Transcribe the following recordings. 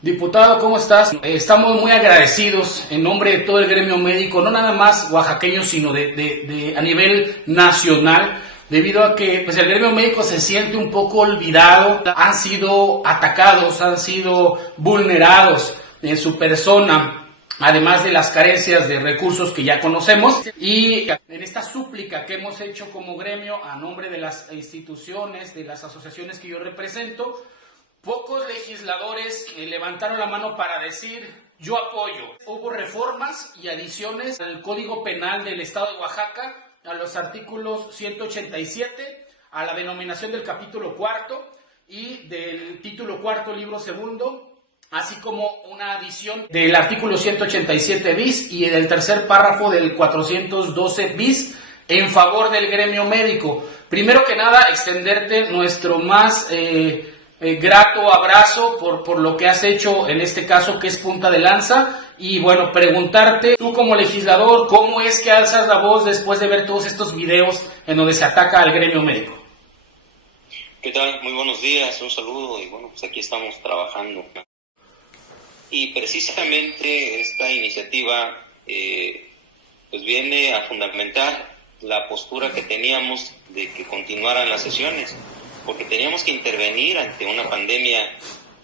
Diputado, ¿cómo estás? Estamos muy agradecidos en nombre de todo el gremio médico, no nada más oaxaqueño, sino a nivel nacional, debido a que pues, el gremio médico se siente un poco olvidado, han sido atacados, han sido vulnerados en su persona, además de las carencias de recursos que ya conocemos. Y en esta súplica que hemos hecho como gremio a nombre de las instituciones, de las asociaciones que yo represento, pocos legisladores levantaron la mano para decir yo apoyo. Hubo reformas y adiciones al Código Penal del Estado de Oaxaca, a los artículos 187, a la denominación del capítulo cuarto y del título cuarto, libro segundo, así como una adición del artículo 187 bis y del tercer párrafo del 412 bis en favor del gremio médico. Primero que nada, extenderte nuestro más grato abrazo por lo que has hecho en este caso, que es punta de lanza, y bueno, preguntarte, tú como legislador, ¿cómo es que alzas la voz después de ver todos estos videos en donde se ataca al gremio médico? ¿Qué tal? Muy buenos días, un saludo, y bueno, pues aquí estamos trabajando. Y precisamente esta iniciativa pues viene a fundamentar la postura que teníamos de que continuaran las sesiones, porque teníamos que intervenir ante una pandemia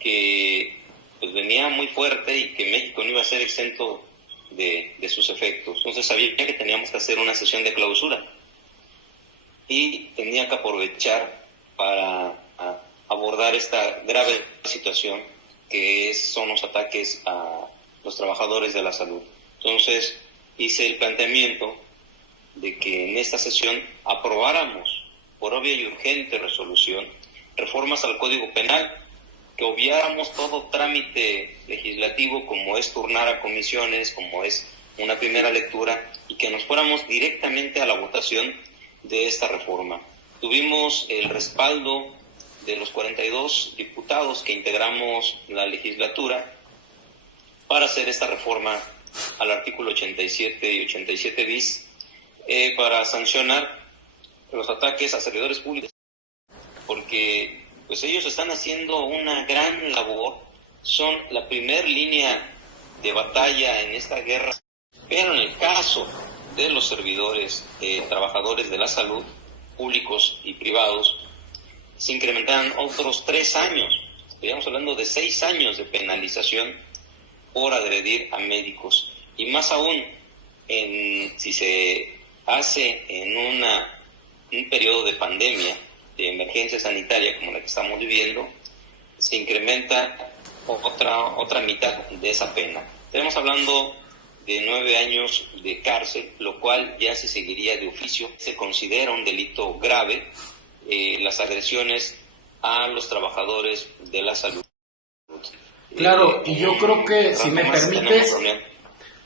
que pues venía muy fuerte y que México no iba a ser exento de sus efectos. Entonces sabía que teníamos que hacer una sesión de clausura y tenía que aprovechar para abordar esta grave situación que son los ataques a los trabajadores de la salud. Entonces hice el planteamiento de que en esta sesión aprobáramos por obvia y urgente resolución reformas al Código Penal, que obviáramos todo trámite legislativo como es turnar a comisiones, como es una primera lectura, y que nos fuéramos directamente a la votación de esta reforma. Tuvimos el respaldo de los 42 diputados que integramos la legislatura para hacer esta reforma al artículo 87 y 87 bis para sancionar los ataques a servidores públicos, porque pues ellos están haciendo una gran labor, son la primer línea de batalla en esta guerra, pero en el caso de los servidores, trabajadores de la salud, públicos y privados, se incrementarán otros 3 años, estaríamos hablando de 6 años de penalización por agredir a médicos, y más aún si se hace en un periodo de pandemia, de emergencia sanitaria como la que estamos viviendo, se incrementa otra mitad de esa pena. Estamos hablando de 9 años de cárcel, lo cual ya se seguiría de oficio. Se considera un delito grave las agresiones a los trabajadores de la salud. Claro, y yo creo que, si me permites,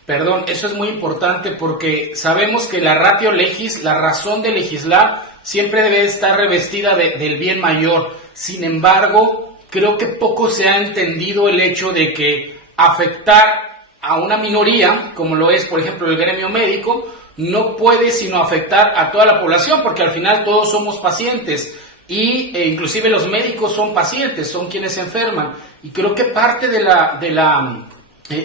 perdón, eso es muy importante porque sabemos que la ratio legis, la razón de legislar, siempre debe estar revestida del bien mayor. Sin embargo, creo que poco se ha entendido el hecho de que afectar a una minoría, como lo es, por ejemplo, el gremio médico, no puede sino afectar a toda la población, porque al final todos somos pacientes y inclusive los médicos son pacientes, son quienes se enferman. Y creo que parte de la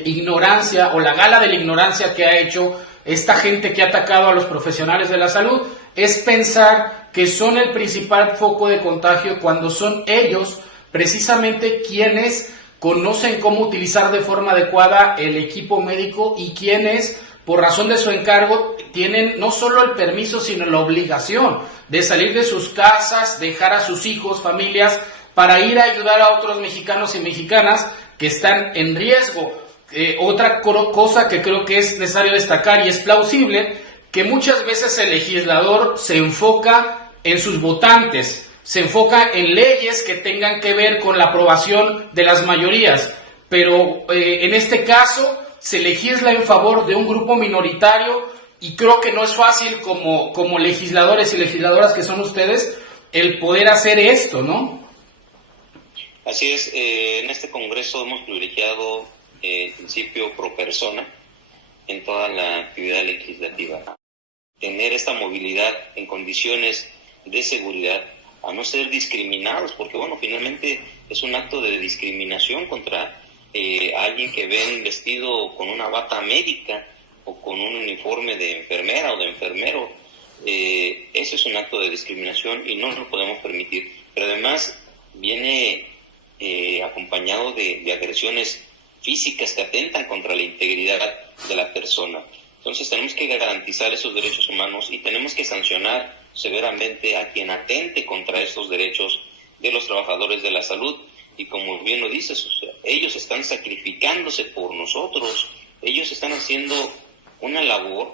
ignorancia o la gala de la ignorancia que ha hecho esta gente que ha atacado a los profesionales de la salud es pensar que son el principal foco de contagio, cuando son ellos precisamente quienes conocen cómo utilizar de forma adecuada el equipo médico y quienes, por razón de su encargo, tienen no solo el permiso, sino la obligación de salir de sus casas, dejar a sus hijos, familias, para ir a ayudar a otros mexicanos y mexicanas que están en riesgo. Otra cosa que creo que es necesario destacar, y es plausible, que muchas veces el legislador se enfoca en sus votantes, se enfoca en leyes que tengan que ver con la aprobación de las mayorías, pero en este caso se legisla en favor de un grupo minoritario, y creo que no es fácil como legisladores y legisladoras que son ustedes el poder hacer esto, ¿no? Así es, en este Congreso hemos privilegiado el principio pro persona en toda la actividad legislativa. Tener esta movilidad en condiciones de seguridad, a no ser discriminados, porque bueno, finalmente es un acto de discriminación contra a alguien que ven vestido con una bata médica o con un uniforme de enfermera o de enfermero. Eso es un acto de discriminación y no lo podemos permitir. Pero además viene acompañado de agresiones físicas que atentan contra la integridad de la persona. Entonces tenemos que garantizar esos derechos humanos y tenemos que sancionar severamente a quien atente contra estos derechos de los trabajadores de la salud. Y como bien lo dices, o sea, ellos están sacrificándose por nosotros, ellos están haciendo una labor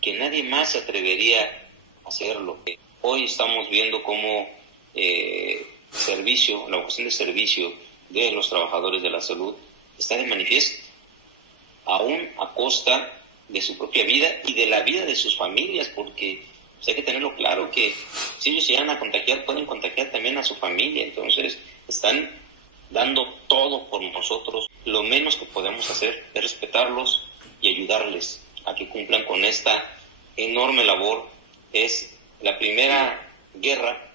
que nadie más se atrevería a hacerlo. Hoy estamos viendo cómo la cuestión de servicio de los trabajadores de la salud está de manifiesto, aún a costa de su propia vida y de la vida de sus familias, porque pues, hay que tenerlo claro que si ellos se llegan a contagiar, pueden contagiar también a su familia. Entonces están dando todo por nosotros. Lo menos que podemos hacer es respetarlos y ayudarles a que cumplan con esta enorme labor. Es la primera guerra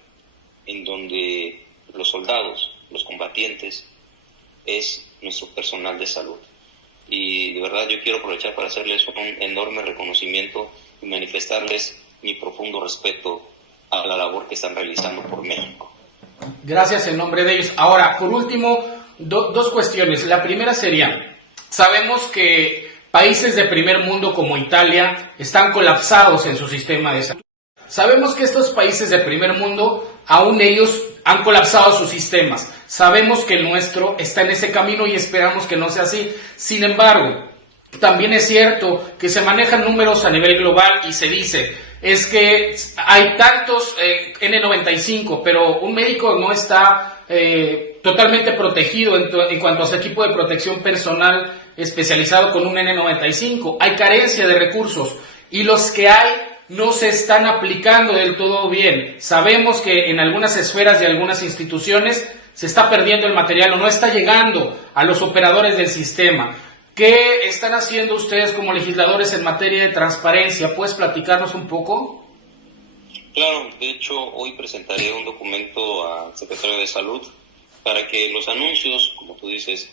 en donde los soldados, los combatientes, es nuestro personal de salud. Y de verdad yo quiero aprovechar para hacerles un enorme reconocimiento y manifestarles mi profundo respeto a la labor que están realizando por México. Gracias en nombre de ellos. Ahora, por último, dos cuestiones. La primera sería, sabemos que países de primer mundo como Italia están colapsados en su sistema de salud. Sabemos que estos países de primer mundo, aún ellos han colapsado sus sistemas. Sabemos que el nuestro está en ese camino y esperamos que no sea así. Sin embargo, también es cierto que se manejan números a nivel global y se dice, es que hay tantos N95, pero un médico no está totalmente protegido en cuanto a su equipo de protección personal especializado con un N95. Hay carencia de recursos y los que hay no se están aplicando del todo bien. Sabemos que en algunas esferas de algunas instituciones se está perdiendo el material o no está llegando a los operadores del sistema. ¿Qué están haciendo ustedes como legisladores en materia de transparencia? ¿Puedes platicarnos un poco? Claro, de hecho hoy presentaré un documento al secretario de Salud para que los anuncios, como tú dices,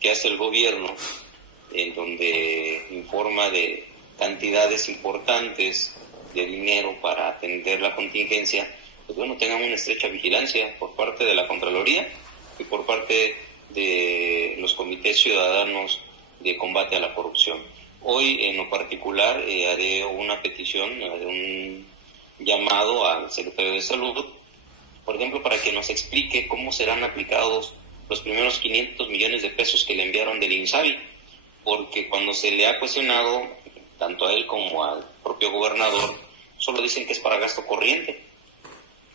que hace el gobierno, en donde informa de cantidades importantes de dinero para atender la contingencia, pues bueno, tengan una estrecha vigilancia por parte de la Contraloría y por parte de los comités ciudadanos de combate a la corrupción. Hoy, en lo particular, haré una petición, haré un llamado al secretario de Salud, por ejemplo, para que nos explique cómo serán aplicados los primeros 500 millones de pesos que le enviaron del INSABI, porque cuando se le ha cuestionado, tanto a él como al propio gobernador, solo dicen que es para gasto corriente.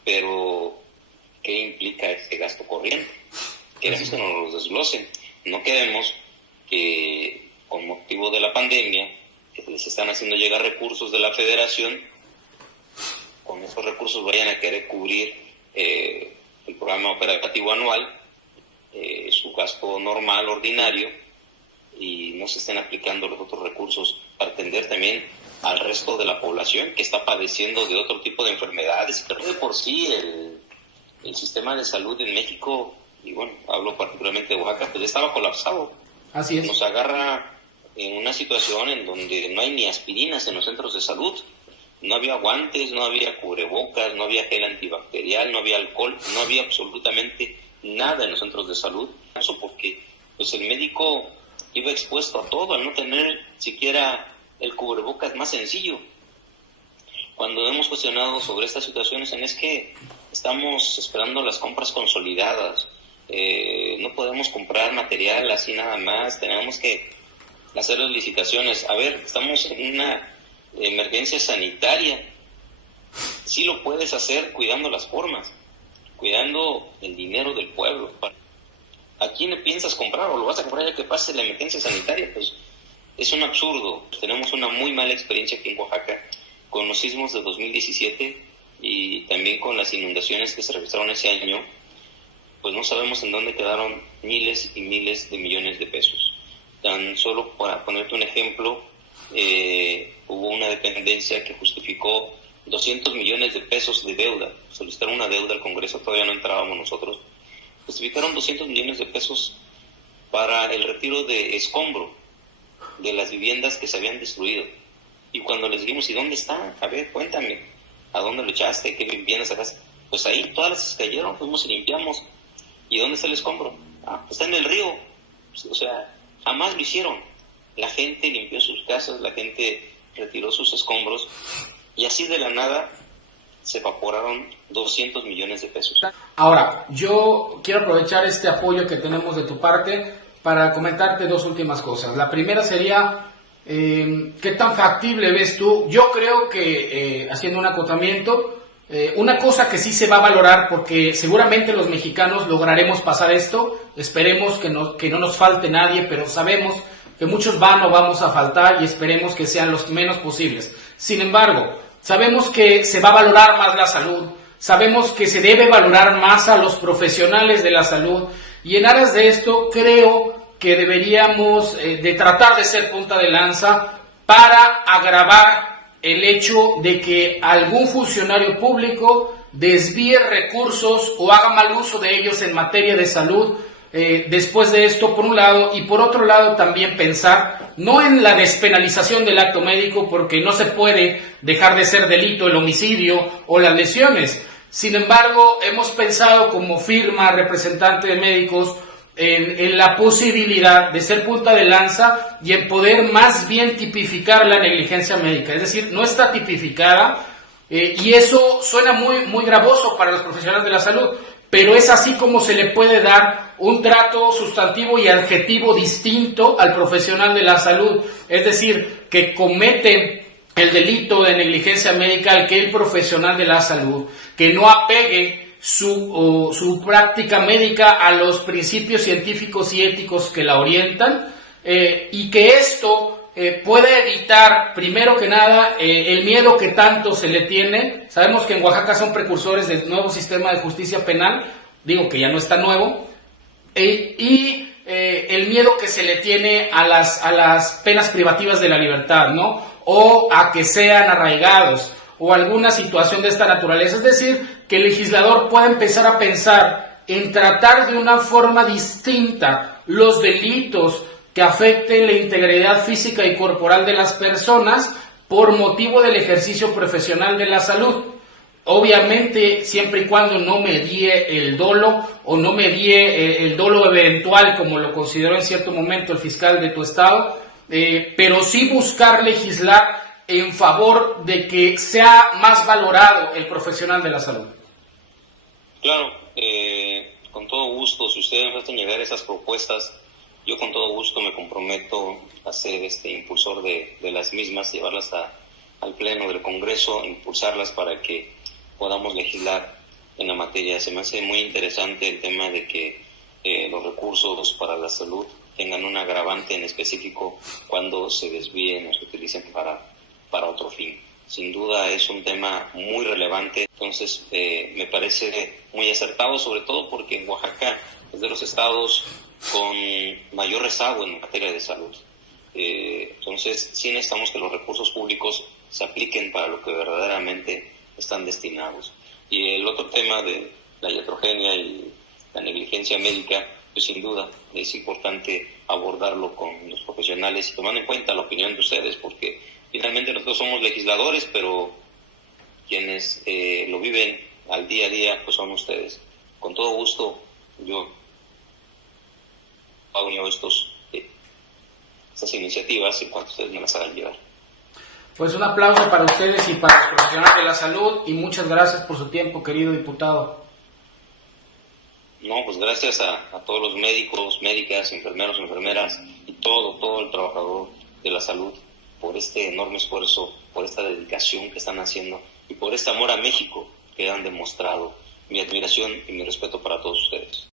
Pero, ¿qué implica ese gasto corriente? Queremos que nos lo desglosen. No queremos que, con motivo de la pandemia, que les están haciendo llegar recursos de la Federación, con esos recursos vayan a querer cubrir el programa operativo anual, su gasto normal, ordinario, y no se estén aplicando los otros recursos para atender también al resto de la población que está padeciendo de otro tipo de enfermedades. Pero de por sí el sistema de salud en México, y bueno, hablo particularmente de Oaxaca, pues estaba colapsado. Así es. Nos agarra en una situación en donde no hay ni aspirinas en los centros de salud, no había guantes, no había cubrebocas, no había gel antibacterial, no había alcohol, no había absolutamente nada en los centros de salud. Eso porque pues el médico iba expuesto a todo, al no tener siquiera el cubrebocas más sencillo. Cuando hemos cuestionado sobre estas situaciones, es que estamos esperando las compras consolidadas, no podemos comprar material así nada más, tenemos que hacer las licitaciones. A ver, estamos en una emergencia sanitaria, sí lo puedes hacer cuidando las formas, cuidando el dinero del pueblo. ¿A quién le piensas comprar o lo vas a comprar ya que pase la emergencia sanitaria? Pues es un absurdo. Tenemos una muy mala experiencia aquí en Oaxaca con los sismos de 2017 y también con las inundaciones que se registraron ese año. Pues no sabemos en dónde quedaron miles y miles de millones de pesos. Tan solo para ponerte un ejemplo, hubo una dependencia que justificó 200 millones de pesos de deuda. Solicitaron una deuda al Congreso, todavía no entrábamos nosotros. Justificaron 200 millones de pesos para el retiro de escombro de las viviendas que se habían destruido. Y cuando les dijimos, ¿y dónde está? A ver, cuéntame, ¿a dónde lo echaste? ¿Qué viviendas sacaste? Pues ahí todas las cayeron, fuimos y limpiamos. ¿Y dónde está el escombro? Está en el río. O sea, jamás lo hicieron. La gente limpió sus casas, la gente retiró sus escombros, y así de la nada se evaporaron 200 millones de pesos. Ahora, yo quiero aprovechar este apoyo que tenemos de tu parte para comentarte dos últimas cosas. La primera sería, ¿qué tan factible ves tú? Yo creo que, haciendo un acotamiento, una cosa que sí se va a valorar, porque seguramente los mexicanos lograremos pasar esto, esperemos que no nos falte nadie, pero sabemos que muchos van o vamos a faltar y esperemos que sean los menos posibles. Sin embargo, sabemos que se va a valorar más la salud, sabemos que se debe valorar más a los profesionales de la salud, y en aras de esto creo que deberíamos de tratar de ser punta de lanza para agravar el hecho de que algún funcionario público desvíe recursos o haga mal uso de ellos en materia de salud. Después de esto, por un lado, y por otro lado también pensar no en la despenalización del acto médico, porque no se puede dejar de ser delito el homicidio o las lesiones. Sin embargo, hemos pensado como firma representante de médicos en la posibilidad de ser punta de lanza y en poder más bien tipificar la negligencia médica. Es decir, no está tipificada, y eso suena muy gravoso para los profesionales de la salud, pero es así como se le puede dar un trato sustantivo y adjetivo distinto al profesional de la salud. Es decir, que comete el delito de negligencia médica aquel profesional de la salud que no apegue su práctica médica a los principios científicos y éticos que la orientan, y que esto puede evitar, primero que nada, el miedo que tanto se le tiene. Sabemos que en Oaxaca son precursores del nuevo sistema de justicia penal, digo que ya no está nuevo, y el miedo que se le tiene a las penas privativas de la libertad, ¿no? O a que sean arraigados, o alguna situación de esta naturaleza. Es decir, que el legislador pueda empezar a pensar en tratar de una forma distinta los delitos que afecten la integridad física y corporal de las personas por motivo del ejercicio profesional de la salud. Obviamente, siempre y cuando no medie el dolo o no medie el dolo eventual, como lo consideró en cierto momento el fiscal de tu estado, pero sí buscar legislar en favor de que sea más valorado el profesional de la salud. Claro, con todo gusto, si ustedes nos hacen llegar esas propuestas, yo con todo gusto me comprometo a ser impulsor de las mismas, llevarlas al Pleno del Congreso, impulsarlas para que podamos legislar en la materia. Se me hace muy interesante el tema de que los recursos para la salud tengan un agravante en específico cuando se desvíen o se utilicen para otro fin. Sin duda es un tema muy relevante, entonces me parece muy acertado, sobre todo porque en Oaxaca es de los estados con mayor rezago en materia de salud. Entonces sí necesitamos que los recursos públicos se apliquen para lo que verdaderamente están destinados. Y el otro tema de la iatrogenia y la negligencia médica, pues sin duda es importante abordarlo con los profesionales y tomando en cuenta la opinión de ustedes, porque finalmente nosotros somos legisladores, pero quienes lo viven al día a día pues son ustedes. Con todo gusto yo hago estas iniciativas en cuanto ustedes me las hagan llegar. Pues un aplauso para ustedes y para los profesionales de la salud, y muchas gracias por su tiempo, querido diputado. No, pues gracias a todos los médicos, médicas, enfermeros, enfermeras y todo el trabajador de la salud por este enorme esfuerzo, por esta dedicación que están haciendo y por este amor a México que han demostrado. Mi admiración y mi respeto para todos ustedes.